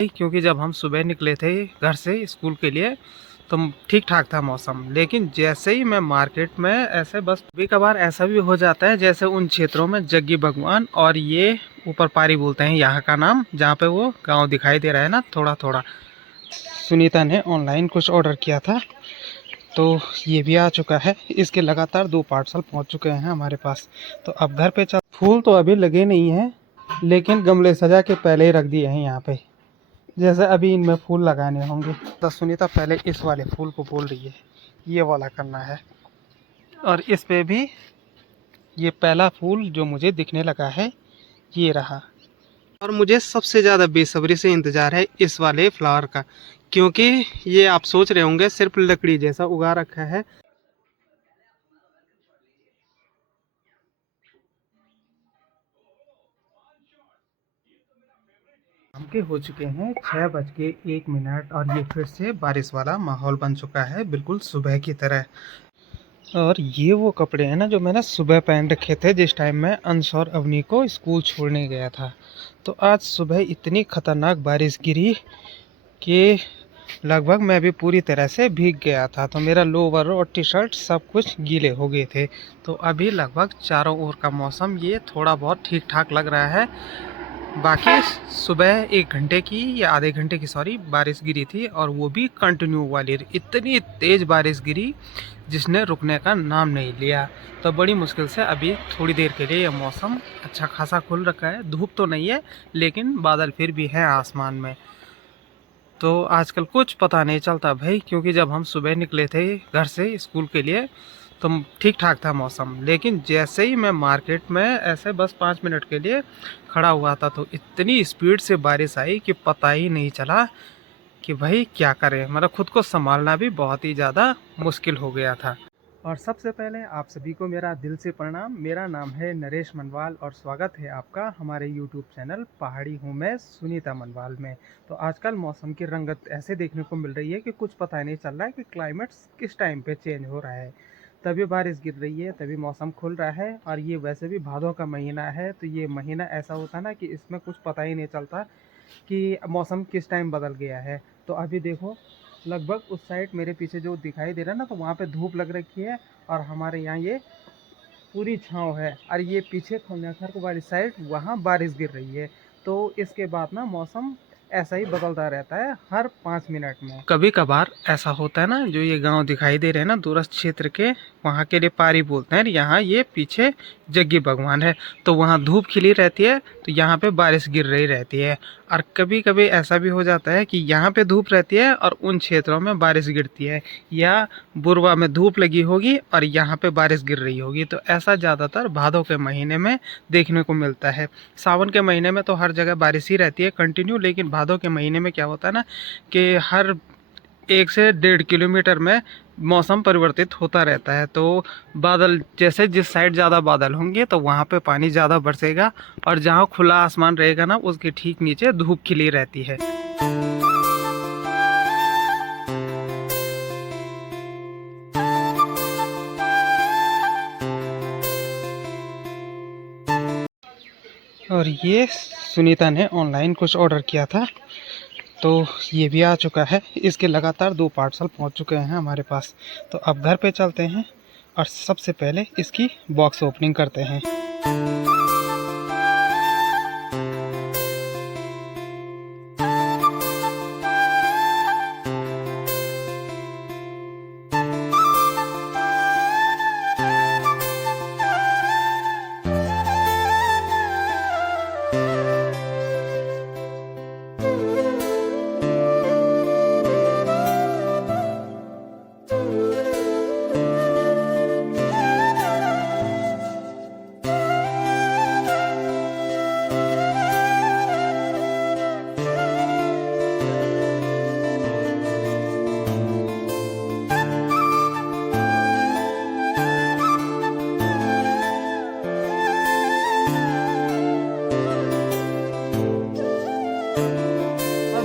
क्योंकि जब हम सुबह निकले थे घर से स्कूल के लिए तो ठीक ठाक था मौसम, लेकिन जैसे ही मैं मार्केट में ऐसे बस कभी कभार ऐसा भी हो जाता है जैसे उन क्षेत्रों में जग्गी भगवान और ये ऊपर पारी बोलते हैं यहाँ का नाम, जहाँ पे वो गांव दिखाई दे रहा है ना थोड़ा थोड़ा। सुनीता ने ऑनलाइन कुछ ऑर्डर किया था तो ये भी आ चुका है। इसके लगातार 2 पार्सल पहुँच चुके हैं हमारे पास। तो अब घर पे चल, फूल तो अभी लगे नहीं हैं लेकिन गमले सजा के पहले ही रख दिए हैं यहाँ पे, जैसे अभी इनमें फूल लगाने होंगे। तो सुनीता पहले इस वाले फूल को बोल रही है ये वाला करना है, और इस पे भी ये पहला फूल जो मुझे दिखने लगा है ये रहा। और मुझे सबसे ज़्यादा बेसब्री से इंतज़ार है इस वाले फ्लावर का, क्योंकि ये आप सोच रहे होंगे सिर्फ लकड़ी जैसा उगा रखा है। शाम के हो चुके हैं 6:01 और ये फिर से बारिश वाला माहौल बन चुका है, बिल्कुल सुबह की तरह। और ये वो कपड़े हैं ना जो मैंने सुबह पहन रखे थे जिस टाइम मैं अंश और अवनी को स्कूल छोड़ने गया था। तो आज सुबह इतनी खतरनाक बारिश गिरी कि लगभग मैं भी पूरी तरह से भीग गया था। तो मेरा लोवर और टी शर्ट सब कुछ गीले हो गए थे। तो अभी लगभग चारों ओर का मौसम ये थोड़ा बहुत ठीक ठाक लग रहा है। बाकी सुबह 1 घंटे की या आधे घंटे की बारिश गिरी थी, और वो भी कंटिन्यू वाली, इतनी तेज़ बारिश गिरी जिसने रुकने का नाम नहीं लिया। तो बड़ी मुश्किल से अभी थोड़ी देर के लिए यह मौसम अच्छा खासा खुल रखा है। धूप तो नहीं है लेकिन बादल फिर भी है आसमान में। तो आजकल कुछ पता नहीं चलता भाई, क्योंकि जब हम सुबह निकले थे घर से स्कूल के लिए तो ठीक ठाक था मौसम, लेकिन जैसे ही मैं मार्केट में ऐसे बस 5 मिनट के लिए खड़ा हुआ था तो इतनी स्पीड से बारिश आई कि पता ही नहीं चला कि भाई क्या करें। मतलब खुद को संभालना भी बहुत ही ज़्यादा मुश्किल हो गया था। और सबसे पहले आप सभी को मेरा दिल से प्रणाम। मेरा नाम है नरेश मनवाल और स्वागत है आपका हमारे यूट्यूब चैनल पहाड़ी हूँ मैं सुनीता मनवाल में। तो आजकल मौसम की रंगत ऐसे देखने को मिल रही है कि कुछ पता ही नहीं चल रहा है कि क्लाइमेट किस टाइम पे चेंज हो रहा है। तभी बारिश गिर रही है, तभी मौसम खुल रहा है। और ये वैसे भी भादों का महीना है, तो ये महीना ऐसा होता है ना कि इसमें कुछ पता ही नहीं चलता कि मौसम किस टाइम बदल गया है। तो अभी देखो लगभग उस साइड मेरे पीछे जो दिखाई दे रहा है ना, तो वहाँ पे धूप लग रखी है और हमारे यहाँ ये पूरी छाँव है। और ये पीछे खंडाखर वाली साइड वहाँ बारिश गिर रही है। तो इसके बाद ना मौसम ऐसा ही बदलता रहता है हर 5 मिनट में। कभी कभार ऐसा होता है ना, जो ये गांव दिखाई दे रहे हैं ना दूरस्थ क्षेत्र के, वहाँ के लिए पारी बोलते हैं। यहाँ ये पीछे जग्गी भगवान है, तो वहाँ धूप खिली रहती है तो यहाँ पे बारिश गिर रही रहती है। और कभी कभी ऐसा भी हो जाता है कि यहाँ पे धूप रहती है और उन क्षेत्रों में बारिश गिरती है, या बुरवा में धूप लगी होगी और यहाँ पे बारिश गिर रही होगी। तो ऐसा ज़्यादातर भादों के महीने में देखने को मिलता है। सावन के महीने में तो हर जगह बारिश ही रहती है कंटिन्यू, लेकिन भादों के महीने में क्या होता है ना कि हर 1 से 1.5 किलोमीटर में मौसम परिवर्तित होता रहता है। तो बादल जैसे जिस साइड ज़्यादा बादल होंगे तो वहाँ पे पानी ज़्यादा बरसेगा, और जहाँ खुला आसमान रहेगा ना उसके ठीक नीचे धूप खिली रहती है। और ये सुनीता ने ऑनलाइन कुछ ऑर्डर किया था तो ये भी आ चुका है। इसके लगातार 2 पार्सल पहुंच चुके हैं हमारे पास। तो अब घर पे चलते हैं और सबसे पहले इसकी बॉक्स ओपनिंग करते हैं।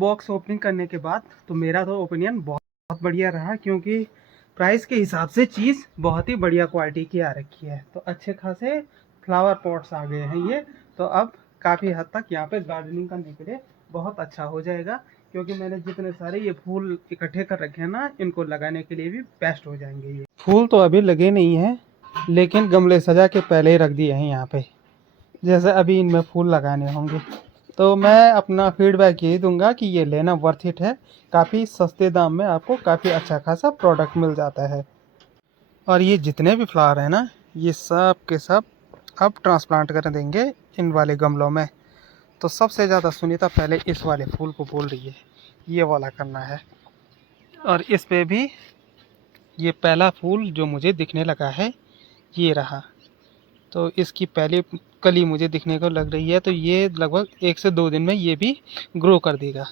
बॉक्स ओपनिंग करने के बाद तो मेरा तो ओपिनियन बहुत बढ़िया रहा, क्योंकि प्राइस के हिसाब से चीज़ बहुत ही बढ़िया क्वालिटी की आ रखी है। तो अच्छे खासे फ्लावर पॉट्स आ गए हैं ये। तो अब काफ़ी हद तक यहाँ पे गार्डनिंग करने के लिए बहुत अच्छा हो जाएगा, क्योंकि मैंने जितने सारे ये फूल इकट्ठे कर रखे हैं ना, इनको लगाने के लिए भी बेस्ट हो जाएंगे। ये फूल तो अभी लगे नहीं हैं, लेकिन गमले सजा के पहले ही रख दिए हैं यहाँ पे, जैसे अभी इनमें फूल लगाने होंगे। तो मैं अपना फीडबैक यही दूंगा कि ये लेना वर्थ इट है। काफ़ी सस्ते दाम में आपको काफ़ी अच्छा खासा प्रोडक्ट मिल जाता है। और ये जितने भी फ्लावर हैं ना, ये सब के सब अब ट्रांसप्लांट कर देंगे इन वाले गमलों में। तो सबसे ज़्यादा सुनीता पहले इस वाले फूल को बोल रही है, ये वाला करना है। और इस पे भी ये पहला फूल जो मुझे दिखने लगा है ये रहा। तो इसकी पहली कली मुझे दिखने को लग रही है, तो ये लगभग 1 से 2 दिन में ये भी ग्रो कर देगा।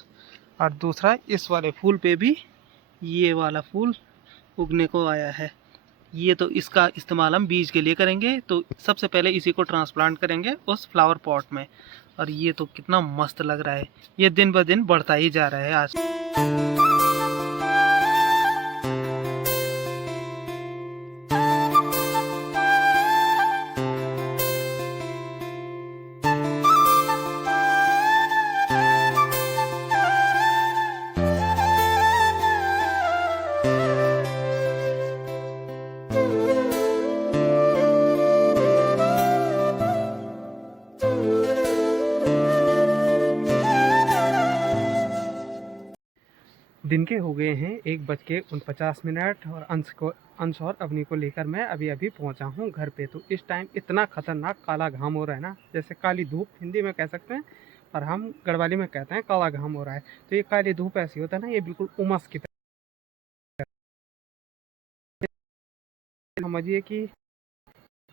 और दूसरा इस वाले फूल पे भी ये वाला फूल उगने को आया है। ये तो इसका इस्तेमाल हम बीज के लिए करेंगे, तो सबसे पहले इसी को ट्रांसप्लांट करेंगे उस फ्लावर पॉट में। और ये तो कितना मस्त लग रहा है, ये दिन ब दिन बढ़ता ही जा रहा है आज। दिन के हो गए हैं 1:49 और अंश और अवनी को लेकर मैं अभी अभी पहुंचा हूं घर पे। तो इस टाइम इतना खतरनाक काला घाम हो रहा है ना, जैसे काली धूप हिंदी में कह सकते हैं, और हम गढ़वाली में कहते हैं काला घाम हो रहा है। तो ये काली धूप ऐसी होता है ना, ये बिल्कुल उमस की तरह समझिए कि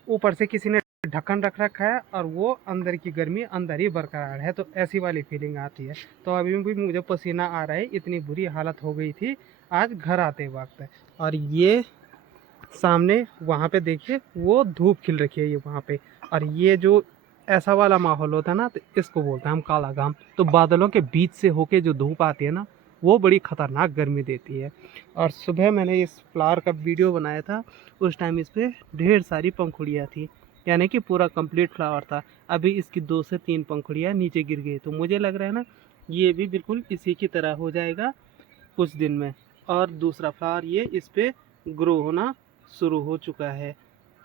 ऊपर से किसी ने ढक्कन रख रखा है और वो अंदर की गर्मी अंदर ही बरकरार है। तो ऐसी वाली फीलिंग आती है। तो अभी भी मुझे पसीना आ रहा है, इतनी बुरी हालत हो गई थी आज घर आते वक्त। और ये सामने वहाँ पे देखिए वो धूप खिल रखी है ये वहाँ पे। और ये जो ऐसा वाला माहौल होता है ना, तो इसको बोलते हैं हम काला घाम। तो बादलों के बीच से होके जो धूप आती है ना, वो बड़ी ख़तरनाक गर्मी देती है। और सुबह मैंने इस फ्लावर का वीडियो बनाया था, उस टाइम इस पर ढेर सारी पंखुड़ियाँ थी, यानी कि पूरा कंप्लीट फ्लावर था। अभी इसकी 2 से 3 पंखुड़ियाँ नीचे गिर गई। तो मुझे लग रहा है ना, ये भी बिल्कुल इसी की तरह हो जाएगा कुछ दिन में। और दूसरा फ्लावर ये इस पर ग्रो होना शुरू हो चुका है।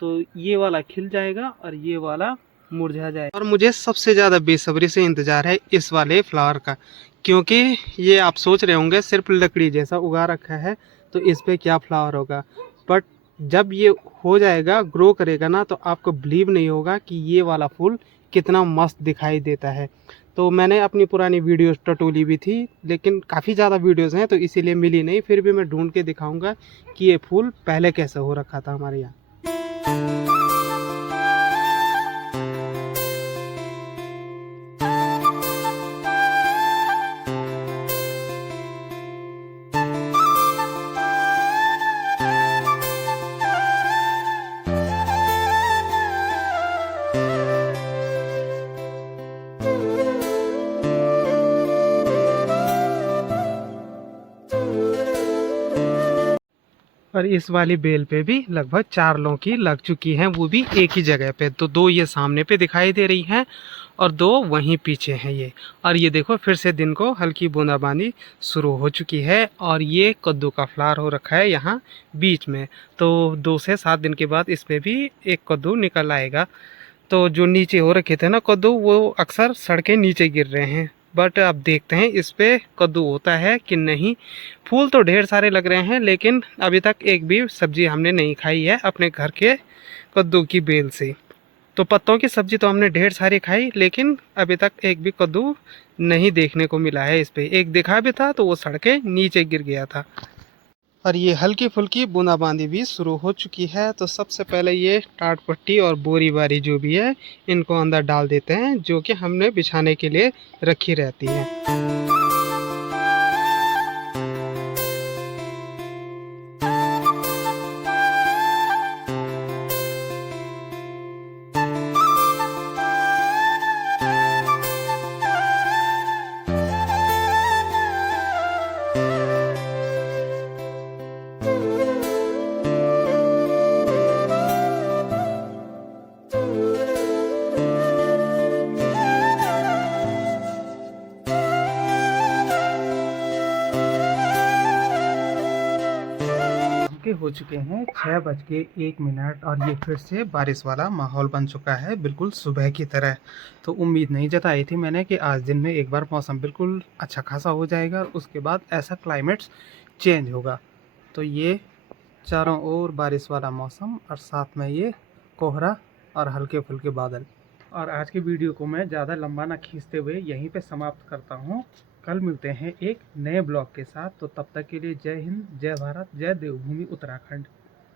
तो ये वाला खिल जाएगा और ये वाला मुरझा जाएगा। और मुझे सबसे ज़्यादा बेसब्री से इंतज़ार है इस वाले फ्लावर का, क्योंकि ये आप सोच रहे होंगे सिर्फ लकड़ी जैसा उगा रखा है तो इस पे क्या फ्लावर होगा। बट जब ये हो जाएगा, ग्रो करेगा ना, तो आपको बिलीव नहीं होगा कि ये वाला फूल कितना मस्त दिखाई देता है। तो मैंने अपनी पुरानी वीडियोस टटोली भी थी, लेकिन काफ़ी ज़्यादा वीडियोस हैं तो इसीलिए मिली नहीं। फिर भी मैं ढूंढ के दिखाऊंगा कि ये फूल पहले कैसे हो रखा था हमारे यहाँ। और इस वाली बेल पे भी लगभग 4 लौकी लग चुकी हैं, वो भी एक ही जगह पे। तो 2 ये सामने पे दिखाई दे रही हैं और 2 वहीं पीछे हैं ये। और ये देखो फिर से दिन को हल्की बूंदाबांदी शुरू हो चुकी है। और ये कद्दू का फ्लावर हो रखा है यहाँ बीच में। तो 2 से 7 दिन के बाद इस पर भी एक कद्दू निकल आएगा। तो जो नीचे हो रखे थे ना कद्दू, वो अक्सर सड़के नीचे गिर रहे हैं। बट अब देखते हैं इस पे कद्दू होता है कि नहीं। फूल तो ढेर सारे लग रहे हैं, लेकिन अभी तक एक भी सब्जी हमने नहीं खाई है अपने घर के कद्दू की बेल से। तो पत्तों की सब्जी तो हमने ढेर सारी खाई, लेकिन अभी तक एक भी कद्दू नहीं देखने को मिला है इस पे। एक दिखा भी था तो वो सड़के नीचे गिर गया था। और ये हल्की फुल्की बूंदाबांदी भी शुरू हो चुकी है। तो सबसे पहले ये टाट पट्टी और बोरी बारी जो भी है, इनको अंदर डाल देते हैं, जो कि हमने बिछाने के लिए रखी रहती है। के हो चुके हैं 6:01 और ये फिर से बारिश वाला माहौल बन चुका है, बिल्कुल सुबह की तरह। तो उम्मीद नहीं जताई थी मैंने कि आज दिन में एक बार मौसम बिल्कुल अच्छा खासा हो जाएगा और उसके बाद ऐसा क्लाइमेट्स चेंज होगा। तो ये चारों ओर बारिश वाला मौसम और साथ में ये कोहरा और हल्के फुल्के बादल। और आज की वीडियो को मैं ज़्यादा लंबा ना खींचते हुए यहीं पे समाप्त करता हूँ। कल मिलते हैं एक नए ब्लॉग के साथ। तो तब तक के लिए जय हिंद, जय भारत, जय देवभूमि उत्तराखंड।